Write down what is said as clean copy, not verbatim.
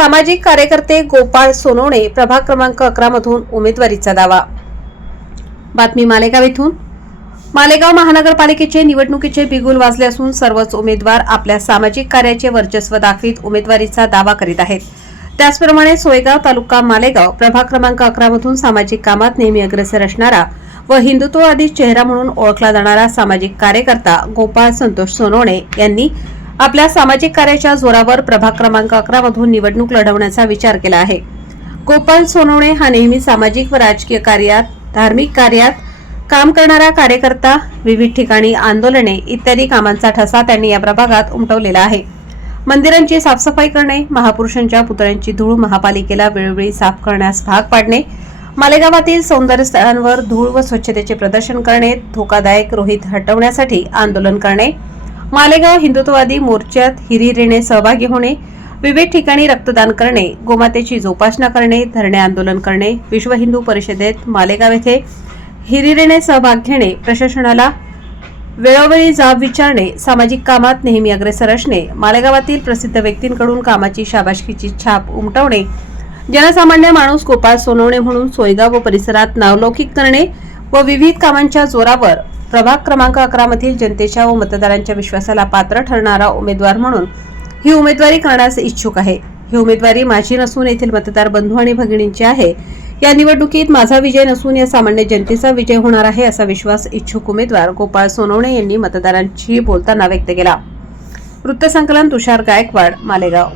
सामाजिक कार्यकर्ते गोपाळ सोनवणे प्रभाग क्रमांक 11 मधून उमेदवारीचा दावा। बातमी मालेगाव येथून। मालेगाव महानगरपालिकेचे निवडणुकीचे बिगुल वाजले असून सर्वच उमेदवार आपल्या सामाजिक कार्याचे वर्चस्व दाखवित उमेदवारीचा दावा करीत आहेत। त्याचप्रमाणे सोयगाव तालुका मालेगाव प्रभाग क्रमांक 11 मधून सामाजिक कामात नेहमी अग्रेसर असणारा व हिंदुत्ववादी चेहरा म्हणून ओळखला जाणारा सामाजिक कार्यकर्ता गोपाळ संतोष सोनवणे यांनी आपल्या सामाजिक कार्याच्या जोरावर प्रभाग क्रमांक 11 मधून निवडणूक लढवण्याचा विचार केला आहे। गोपाळ सोनवणे हा नेहमी सामाजिक व राजकीय कार्यात, धार्मिक कार्यात काम करणारा कार्यकर्ता, विविध ठिकाणी आंदोलने इत्यादी कामांचा ठसा त्यांनी या प्रभागात उमटवलेला आहे। मंदिरांची साफसफाई करणे, महापुरुषांच्या पुतळ्यांची धूळ महापालिकेला वेळोवेळी साफ करण्यास भाग पाडणे, मालेगावातील सौंदर्य स्थळांवर धूळ व स्वच्छतेचे प्रदर्शन करणे, धोकादायक रोहित हटवण्यासाठी आंदोलन करणे, मालेगाव हिंदुत्ववादी मोर्चात हिरिरीने सहभागी होणे, विविध ठिकाणी रक्तदान करणे, गोमातेची जोपासना करणे, धरणे आंदोलन करणे, विश्व हिंदू परिषदेत मालेगाव येथे हिरिरीने सहभाग घेणे, प्रशासनाला वेळोवेळी जाब विचारणे, सामाजिक कामात नेहमी अग्रेसर असणे, मालेगावातील प्रसिद्ध व्यक्तींकडून कामाची शाबासकीची छाप उमटवणे, जनसामान्य माणूस गोपाळ सोनवणे म्हणून सोयगाव व परिसरात नावलौकिक करणे व विविध कामांच्या जोरावर प्रभाग क्रमांक 11 मधील जनतेच्या व मतदारांच्या विश्वासाला पात्र ठरणारा उमेदवार म्हणून ही उमेदवारी करण्यास इच्छुक आहे। ही उमेदवारी माझी नसून येथील मतदार बंधू आणि भगिनींची आहे। या निवडणुकीत माझा विजय नसून या सामान्य जनतेचा विजय होणार आहे असा विश्वास इच्छुक उमेदवार गोपाळ सोनवणे यांनी मतदारांशी बोलताना व्यक्त केला। वृत्तसंकलन तुषार गायकवाड, मालेगाव।